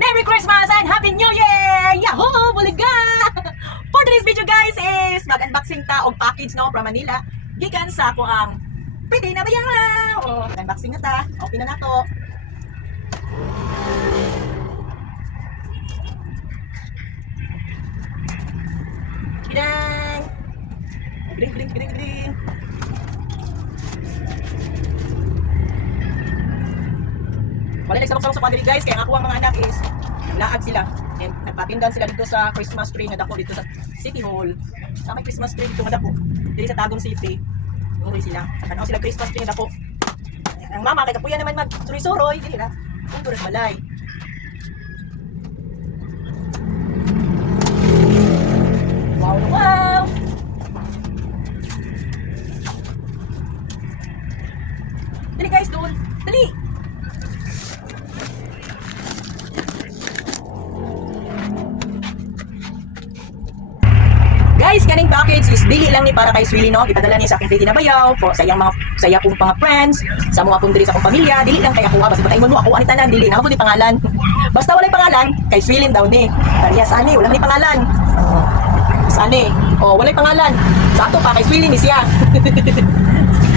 Merry Christmas and Happy New Year! Yahoo! Buliga! For today's video guys is mag-unboxing ta og package no from Manila. Gikan sa ako ang pwede na ba yan? O, unboxing na ta. Open na nato. Bidang! Biding! Wala nagsarok-sarok sa pagdiri guys, kaya ako ang mga anak is naglaag sila and nagpatindan sila dito sa Christmas tree nga dako dito sa City Hall. Sa may Christmas tree dito nga dako dito sa Tagum City. Uroy sila. Tanaw sila Christmas tree nga dako. Ang mama kay kapuya naman mag-suroy-suroy dili na. Kung turas balay. Wow! Dali guys, doon. Dali! Guys, kaning package is dili lang ni para kay Swilly no. Ipadala niya sa aking Pretty na Bayaw, po sa iyang mga saya kong mga friends, sa mga kong diri sa akong pamilya, dili lang kay ako basta patay mo ako ani tanan dili na ako di pangalan. Basta walay pangalan, kay Swilly daw ni. Parehas ani, wala ni pangalan. Sani, walay pangalan. Sa ato pa kay Swilly ni siya.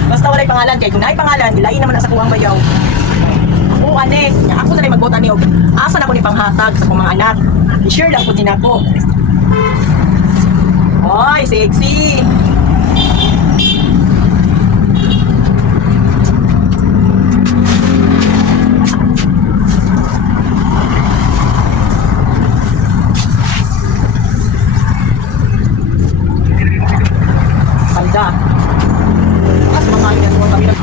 Basta walay pangalan kay kung naay pangalan, dilain naman na sa kuwang bayaw. Ako ani, ako na rin magbota ni og asa na ko ni panghatag sa akong mga anak. I-share lang ko din ako. Ay, sexy! Panda! Mas mga yan mo kami na...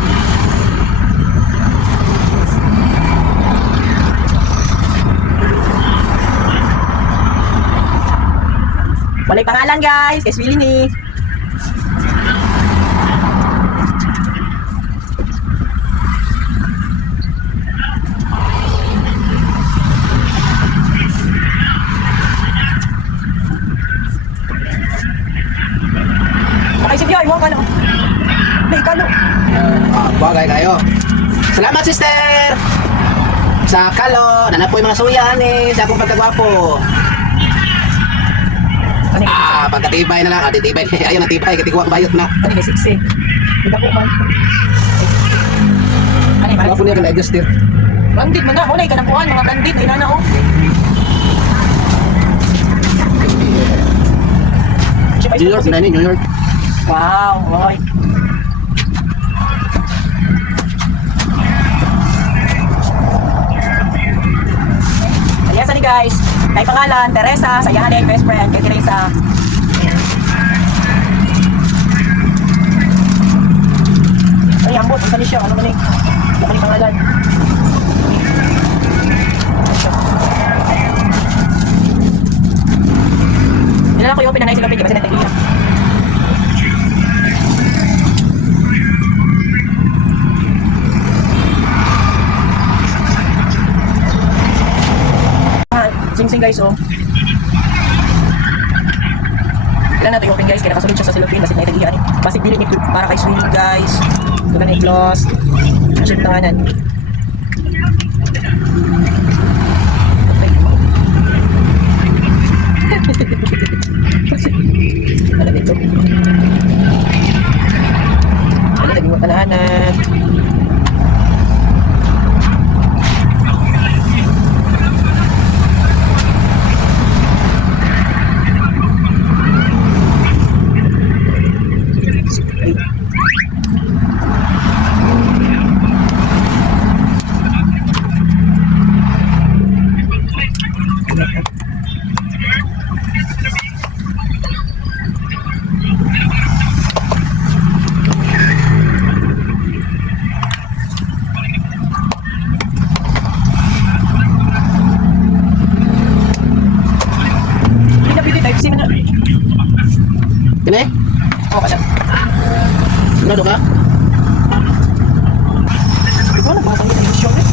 Walay pangalan guys, kay Swilly ni. Okay, sige, iwan ka na. May kalo. Bagay kayo. Salamat sister! Sa kalo, nanapoy mga suya ni sa akong pagkagwapo. Pagkatibay na lang, titibay. Ayun, natibay, katikuha ang bayot na. Ano kay sexy? Hindi ko man. Ano ba? Gwapo niya ka na-adjust dir. Bandit man na, wala ka nakuhan, mga bandit, ina na oh. New York, sinani, New York. Wow, boy. Ayan sa ni guys. Kay pangalan, Teresa, sa iyahan best friend, kay Teresa. Ay, ambot, isa ni siya, ano ba ni? Baka ni pangalan. Nilang ko yung pinanay silopin, di ba sila tagiya? Sing-sing guys, oh. Ilan natin yung open guys, kaya nakasunod siya sa silopin, basit na itagihan eh. Basit dili para kay Swilly guys. Ito na i-close. Asyik tanganan. Ano dito? Ano tadi buat anak-anak? Kini? Oo, kasi. Sigurado ka? Ikaw na, baka yung show eh.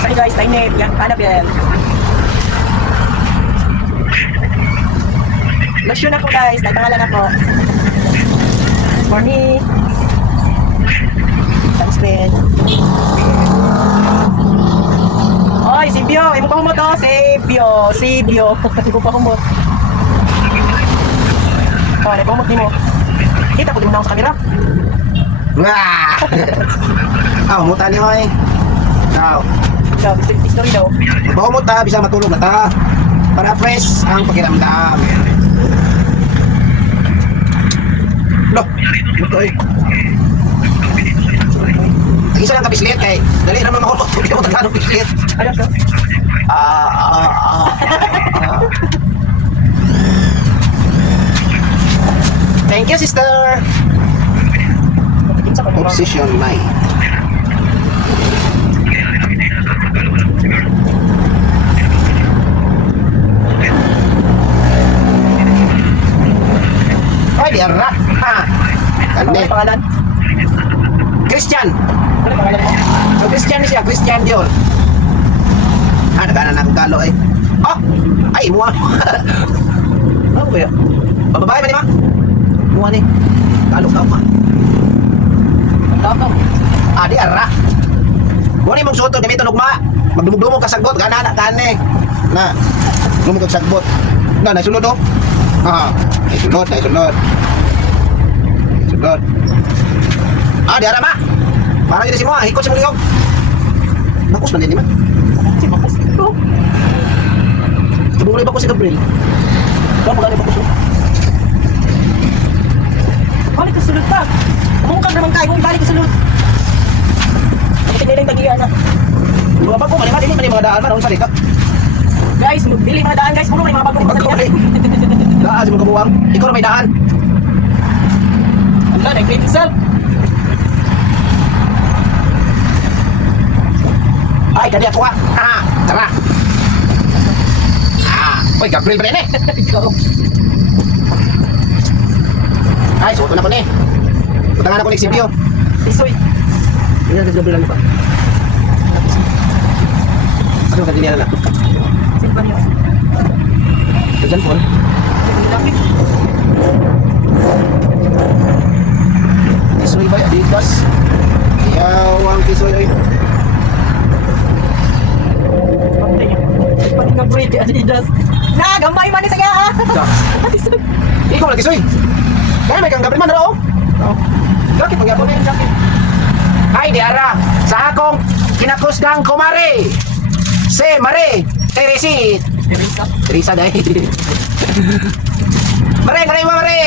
Sorry guys, time net. Yan, hanap yan. Lotion ako guys, dahil pangalan ako. Morning. friend. Ay, Sibyo! Ay mo pa humot oh! Sibyo! Ay mo pa humot. Oh, nagpahumot ni mo. Kita ko din mo na ako sa camera. Ah, umutan niyo eh. Now, Ikaw, history daw. pahumot ta, bisa matulog na ta. Para fresh ang pakiramdam. Loh, ito eh. Isa lang kapislit kay dali naman mahulog. Hindi mo tagalog pislit. Ano siya? Thank you, sister. Kinsa ko na. Position 9. Ay, di arra. Ha. Ano Kande. ang pangalan? Christian. Ano ang pangalan mo? So, Christian siya. Christian Dior. Ah, nagana na akong kalo eh. Oh! Ay, muha. Ano ba yan? Bababae ba ni ma? Muha ni. Kalo ka ma. Ang tapang. Ah, di arra. Muha ni mong suto. Gamito nugma. Magdumog-dumog kasagbot. Gana na kane. Na. Dumog kasagbot. Na, naisunod oh. Ah, naisunod. Naisunod. Ah, di arra ma. Parang yun si mo. Hikot si mong liyog. Nakus man din ma. Si Bakus. Ito. Tumulay ba ko si Gabriel? Ikaw, magkano ba kuso? Balik ka sulod pa. Kumukag naman kayo. Balik ka sulod. Bakit nila yung tagiyan na? Dua ba ko? Mali din mga daan man. Ang salita. Guys, bili mga daan guys. Puno kayo mga bagong Bago mali. Daan si mga kabuwang. Ikaw na may daan. Ang daan, create yourself. Ay, kadi ako ah. Ah, tara. Ah, oy, Gabriel ba rin eh? Ikaw. Ay, suoto na ko ni. Putangan ako ni Sibyo. Isoy. Hindi na Gabriel lang ba? Ano ka dinyan na? Simpan niyo. Diyan po. Lapit. Kisoy ba? Adidas. Iyaw ang kisoy ay. Pati niyo. Pati ka breed. Adidas. Na, gamay man ni saya. Isoy. Ikaw lagi kisoy. Kaya may kang Gabriel man na oh. Bakit mangyapon eh? Ay, diara. Sa akong kinakusgang kumare. Si Mare. Teresit. Teresa. Teresa dahil. Mare, ngaray mo Mare.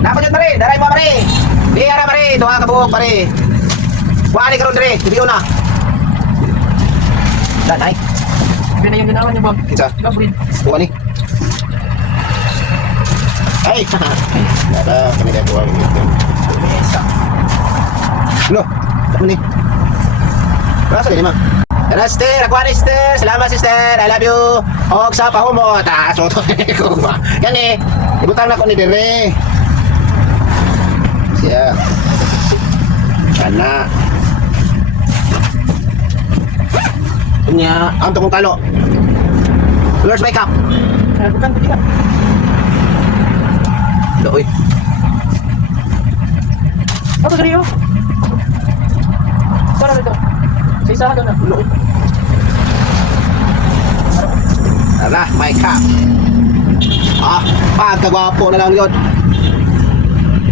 Napajot Mare, daray mo Mare. Diara Mare, duha ka buhok Mare. Wali ka ron dire, tubiyo na. Danay. Sabi na yung ginawan niyo, Bob. Kinsa? Gabriel. Buwan ni. Ay, nada kami dito ang Teresa. Lo, ano ni? Rasa ni ma. Tara, sister, ako ni sister. Salamat sister. I love you. Og sa pahumot. Ah, so to ko ma. Kani, ibutang na ko ni dire. Siya. Ana. Nya, ang tukong kalo. Where's my cup? Bukan ko diyan. Doy. Apa serius? Para dito. Sa isa doon na. Ulo. Tara, my cup. Ah, pagkagwapo na lang yun.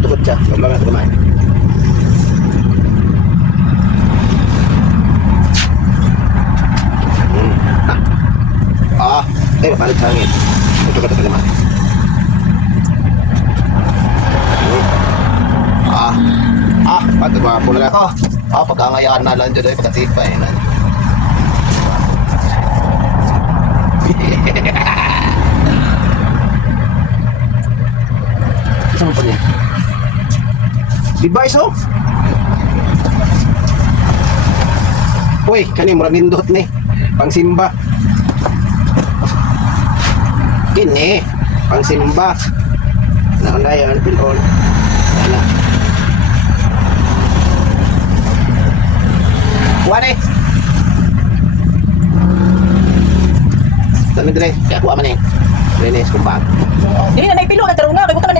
Tukot siya. Huwag lang natin kumain. Ah, mapalit sa hangin. Ito ka ito naman. Pagkagwapo na lang ako. Ah, pagkangayaan na lang dyan. Pagkatipay na. Saan pa niya? Device oh? Uy, kani murag nindot ni. Pangsimba. Kini, pangsimba. Naundayan, pilon. Wala. Kuha ni. Dami dire, kaya kuha man eh. Linis, kumpang. Dili na naipilo na tarong na. Kaya mo ka na